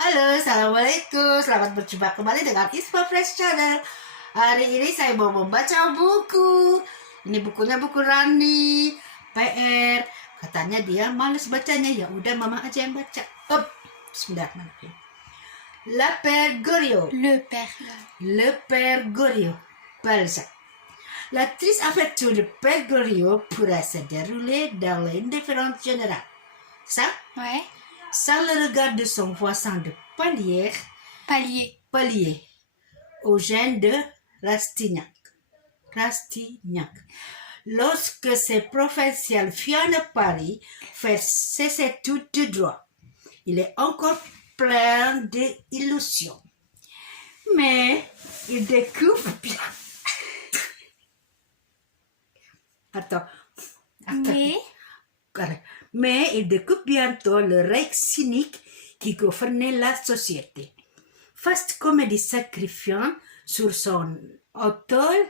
Halo, Assalamualaikum. Selamat berjumpa kembali dengan Ispa Fresh Channel. Hari ini saya mau membaca buku. Ini bukunya buku Rani, PR. Katanya dia males bacanya. Ya udah, mama aja yang baca. Bismillahirrahmanirrahim. Le Père Goriot. Le Père Goriot. Balzac. La triste aventure du Père Goriot pourrait se dérouler dans l'indifférence générale. Ça? Ouais. Sans le regard de son voisin de palier, Eugène de Rastignac. Lorsque ces provinciaux viennent à Paris faire ses études de droit, il est encore plein d'illusions. Mais il découvre bien. Attends. Mais il découvre bientôt le règne cynique qui gouvernait la société. Vaste comédie sacrifiant sur son autel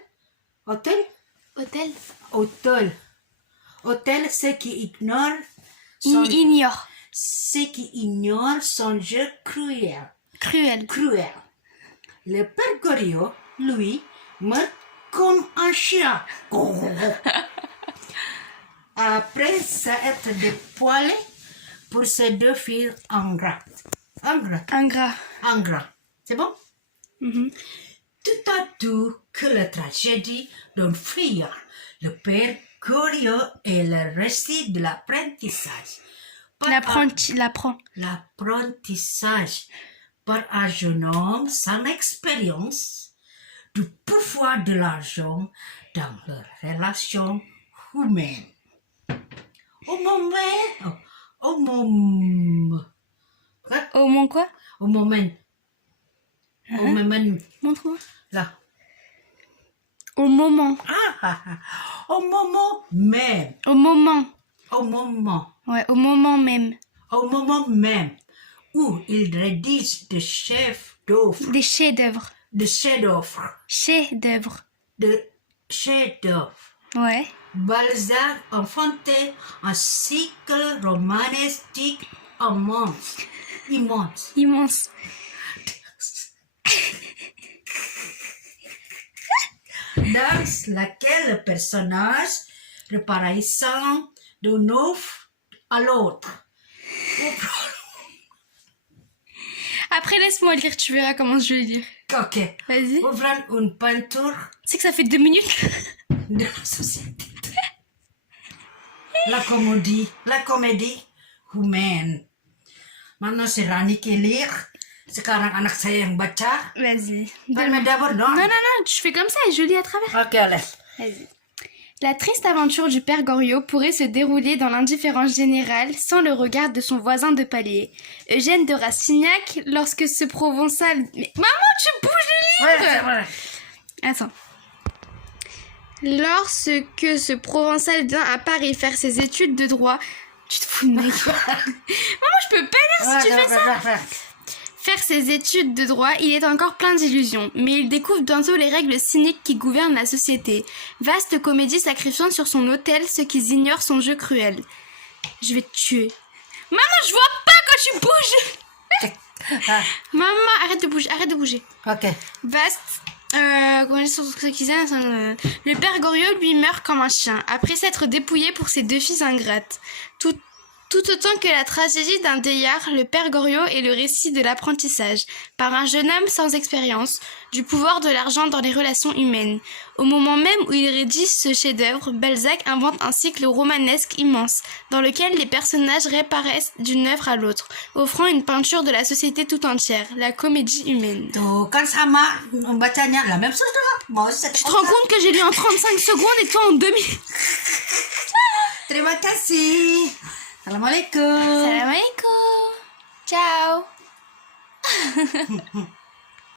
ceux qui ignorent son jeu cruel. Le Père Goriot, lui, meurt comme un chien. Après s'être dépoilé pour ces deux filles ingrates. C'est bon? Tout à coup que la tragédie d'un fuyant, le Père Goriot est le récit de l'apprentissage. L'apprentissage par un jeune homme sans expérience du pouvoir de l'argent dans leurs relations humaines. Au moment. Montre-moi. Là. Au moment. Au moment même. Ouais, au moment même. Au moment même où il rédige des chefs-d'œuvre. Des chefs-d'œuvre. Ouais. Balzac inventait un cycle romanesque immense. Dans laquelle le personnage reparaissant d'un œuvre à l'autre. Après, laisse-moi lire, tu verras comment je vais lire. Ok. Vas-y. Ouvrant une peinture C'est que ça fait 2 minutes. de la société. La comédie humaine. Maintenant, c'est Rani qui lit. Sekarang anak saya yang baca. Vas-y. Permets d'abord, non? Non, tu fais comme ça et je lis à travers. Ok, allez. Vas-y. La triste aventure du Père Goriot pourrait se dérouler dans l'indifférence générale sans le regard de son voisin de palier, Eugène de Rastignac, lorsque ce provençal... Mais maman, tu bouges le livre! Ouais, c'est vrai. Attends. Lorsque ce provençal vient à Paris faire ses études de droit... Tu te fous de ma gueule. Maman, je peux pas lire si tu fais ça. Faire ses études de droit, il est encore plein d'illusions, mais il découvre bientôt les règles cyniques qui gouvernent la société. Vaste comédie sacrifiant sur son autel ceux qui ignorent son jeu cruel. Je vais te tuer. Maman, je vois pas quand tu bouges. Maman, arrête de bouger. Ok. Vaste... Le Père Goriot lui meurt comme un chien, après s'être dépouillé pour ses 2 filles ingrates. Tout autant que la tragédie d'un vieillard, le Père Goriot est le récit de l'apprentissage, par un jeune homme sans expérience, du pouvoir de l'argent dans les relations humaines. Au moment même où il rédige ce chef-d'œuvre, Balzac invente un cycle romanesque immense, dans lequel les personnages reparaissent d'une œuvre à l'autre, offrant une peinture de la société tout entière, la comédie humaine. Tuh kan sama membacanya la même chose dong. Tu te rends compte que j'ai lu en 35 secondes et toi en 2 minutes? Terima kasih. Assalamualaikum. Assalamualaikum. Ciao.